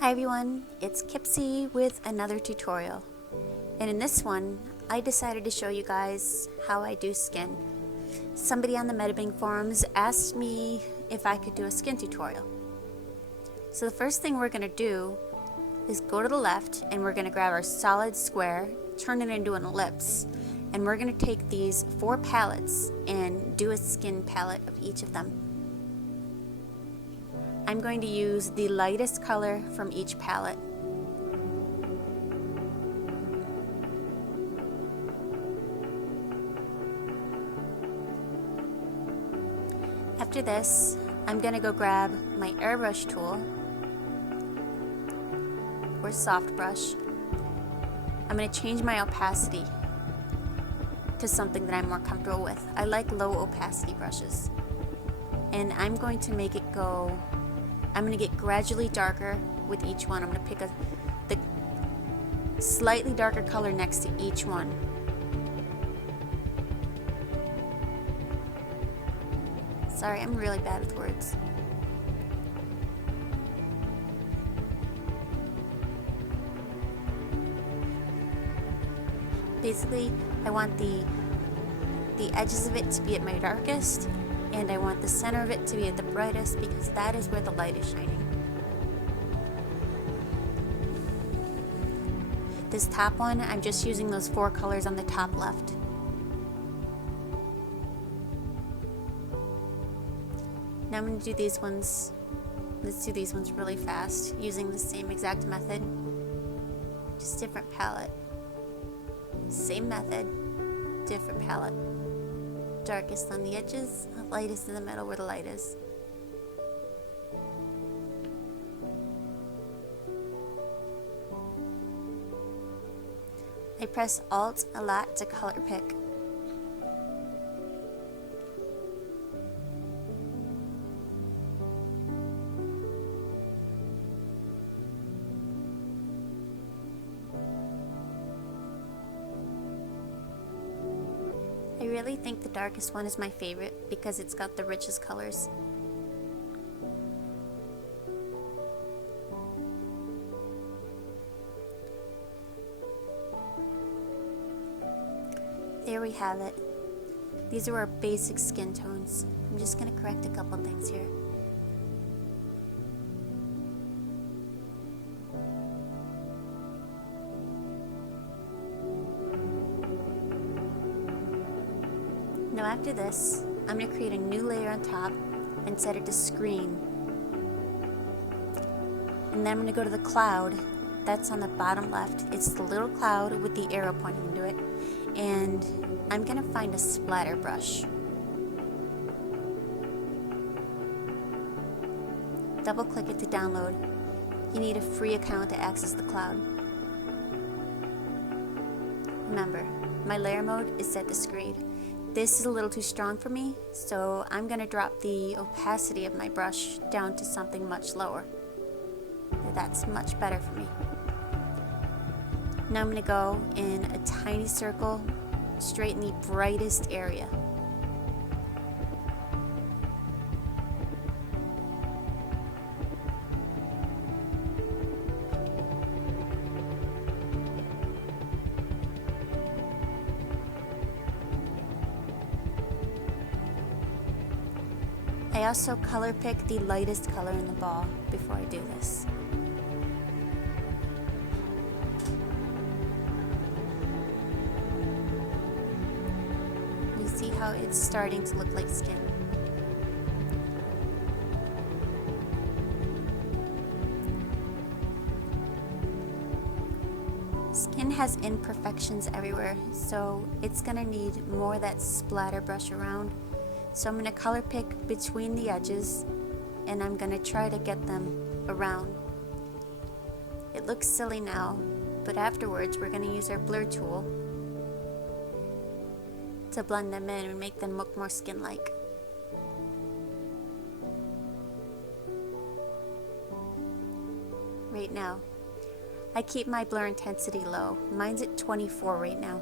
Hi everyone, it's Kipzi with another tutorial. And in this one, I decided to show you guys how I do skin. Somebody on the medibang forums asked me if I could do a skin tutorial. So the first thing we're going to do is go to the left and we're going to grab our solid square, turn it into an ellipse, and we're going to take these 4 palettes and do a skin palette of each of them. I'm going to use the lightest color from each palette. After this, I'm going to go grab my airbrush tool or soft brush. I'm going to change my opacity to something that I'm more comfortable with. I like low opacity brushes. And I'm going to make it go, I'm going to get gradually darker with each one. I'm going to pick the slightly darker color next to each one. Sorry, I'm really bad with words. Basically, I want the edges of it to be at my darkest, and I want the center of it to be at the brightest because that is where the light is shining. This top one, I'm just using those 4 colors on the top left. Now I'm going to do these ones. Let's do these ones really fast using the same exact method, just different palette. Same method, different palette. Darkest on the edges, lightest in the middle where the light is. I press Alt a lot to color pick. I really think the darkest one is my favorite because it's got the richest colors. There we have it. These are our basic skin tones. I'm just going to correct a couple things here. Now after this, I'm going to create a new layer on top and set it to screen. And then I'm going to go to the cloud. That's on the bottom left. It's the little cloud with the arrow pointing to it. And I'm going to find a splatter brush. Double click it to download. You need a free account to access the cloud. Remember, my layer mode is set to screen. This is a little too strong for me, so I'm going to drop the opacity of my brush down to something much lower. That's much better for me. Now I'm going to go in a tiny circle straight in the brightest area. I also color pick the lightest color in the ball before I do this. You see how it's starting to look like skin. Skin has imperfections everywhere, so it's going to need more of that splatter brush around. So I'm going to color pick between the edges and I'm going to try to get them around. It looks silly now, but afterwards we're going to use our blur tool to blend them in and make them look more skin-like. Right now, I keep my blur intensity low. Mine's at 24 right now.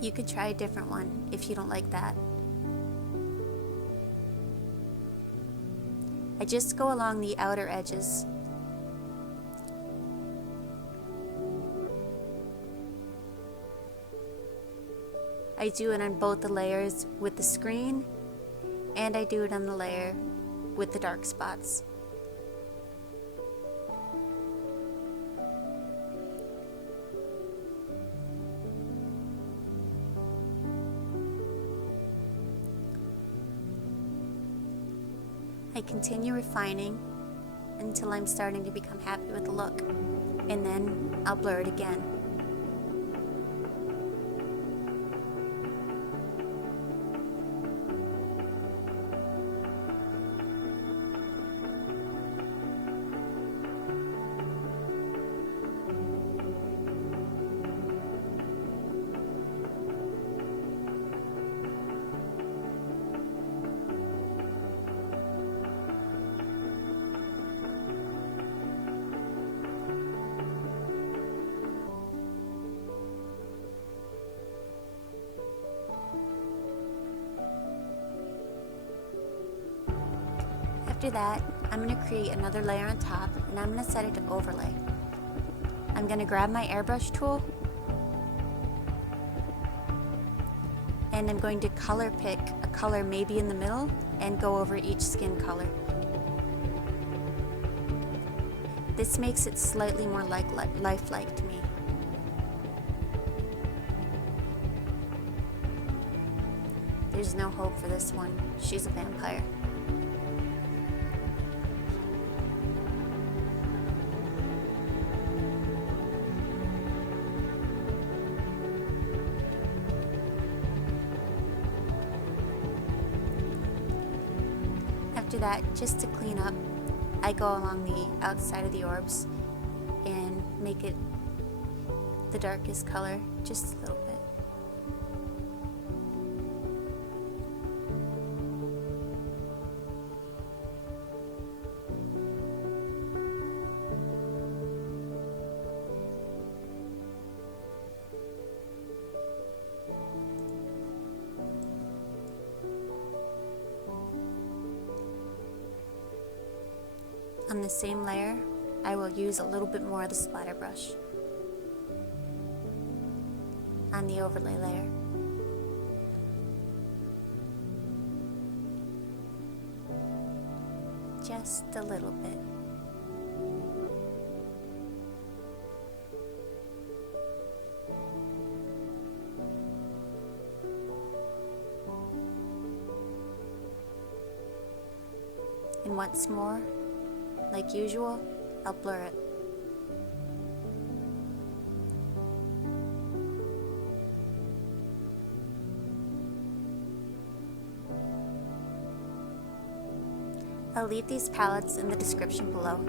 You could try a different one if you don't like that. I just go along the outer edges I do it on both the layers with the screen, and I do it on the layer with the dark spots. I continue refining until I'm starting to become happy with the look, and then I'll blur it again. After that, I'm going to create another layer on top, and I'm going to set it to overlay. I'm going to grab my airbrush tool, and I'm going to color pick a color maybe in the middle and go over each skin color. This makes it slightly more lifelike to me. There's no hope for this one. She's a vampire. After that, just to clean up, I go along the outside of the orbs and make it the darkest color, just a little bit. On the same layer, I will use a little bit more of the splatter brush on the overlay layer. Just a little bit. And once more, like usual, I'll blur it. I'll leave these palettes in the description below.